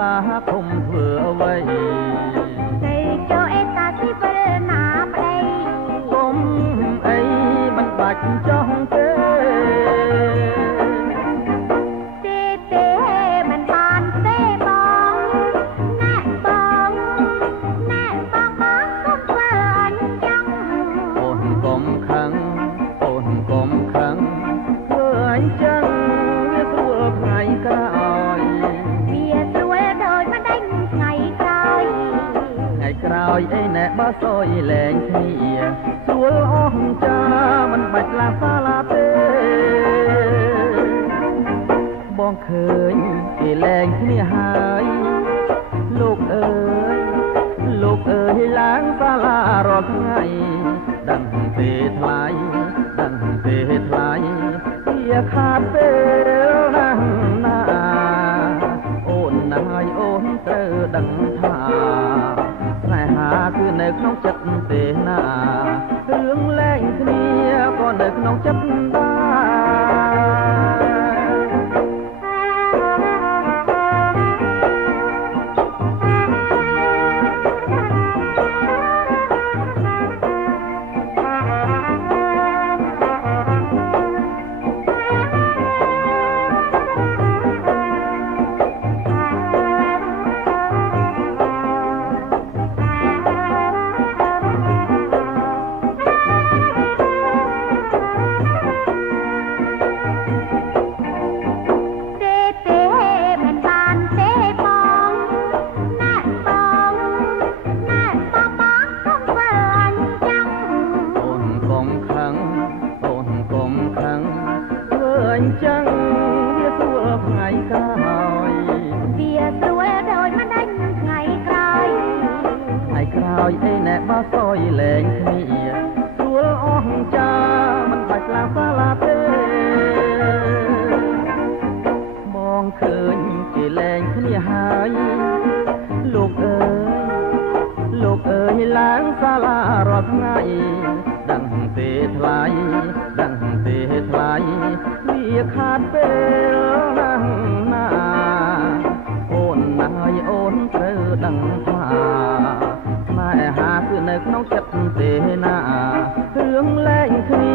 ឡាធំធ្វើអ្វីទេចូលអេតាស៊ីបរណាប្តីគុំអីមិនបាច់ចង់ទេទេមិនបានទេបងណែបងកុំធ្វើអញ្ចឹងអូនកុំខឹងអូនកុំខឹងធ្វើអញ្ចឹងវាស្រួលថ្ងៃក្រោយវាស្រួលដោយមិនដេញថ្ងៃក្រោយអីណែបើសយលែងគ្នាស្រួលអស់ចាមិនបាច់ឡាសាឡាទេបងឃើញគេលែងគ្នាហើយលោកអើយឡើងសាលារាល់ថ្ងៃដឹងទេថ្លៃវាខាតពេលណាស់ណាអូនណាយអូនត្រូវដឹងថាស្នេហាគឺនៅក្នុងចិត្តទេណារឿងលែងគ្នាក៏នៅក្នុងចិត្តអញ្ចឹងវាស្រួលថ្ងៃក្រោយវាស្រួលដោយមិនដាច់ថ្ងៃក្រោយអីណែបើសយលែងគ្នាស្រួលអស់ចាមិនបាច់ឡាសាឡាទេបងឃើញគេលែងគ្នាហើយលោកអើយឡើងសាលារាល់ថ្ងៃដឹងទេថ្លៃវាខាតពេលណាស់ណាអូនណាយអូនត្រូវដឹងថាស្នេហាគឺនៅក្នុងចិត្តទេណារឿងលែងគ្នា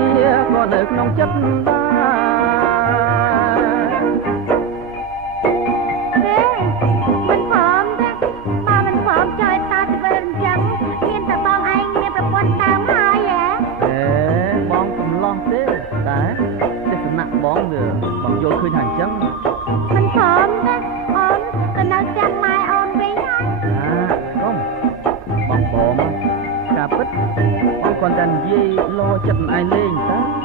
ក៏នៅក្នុងចិត្តដែរមិនព្រមទេបើមិនព្រមចុយតាទៅវិញអញ្ចឹងមានតែបងឯងមានប្រពន្ធដើមហើយបងកំឡោះទេតែទេសនៈបងយល់ឃើញថាអញ្ចឹងមិនព្រមទេអូនក៏នៅផ្ទះម៉ែអូនវិញហើយកុំបងការពិតបងគាត់តែនិយាយលោចិត្តឯងលេងតា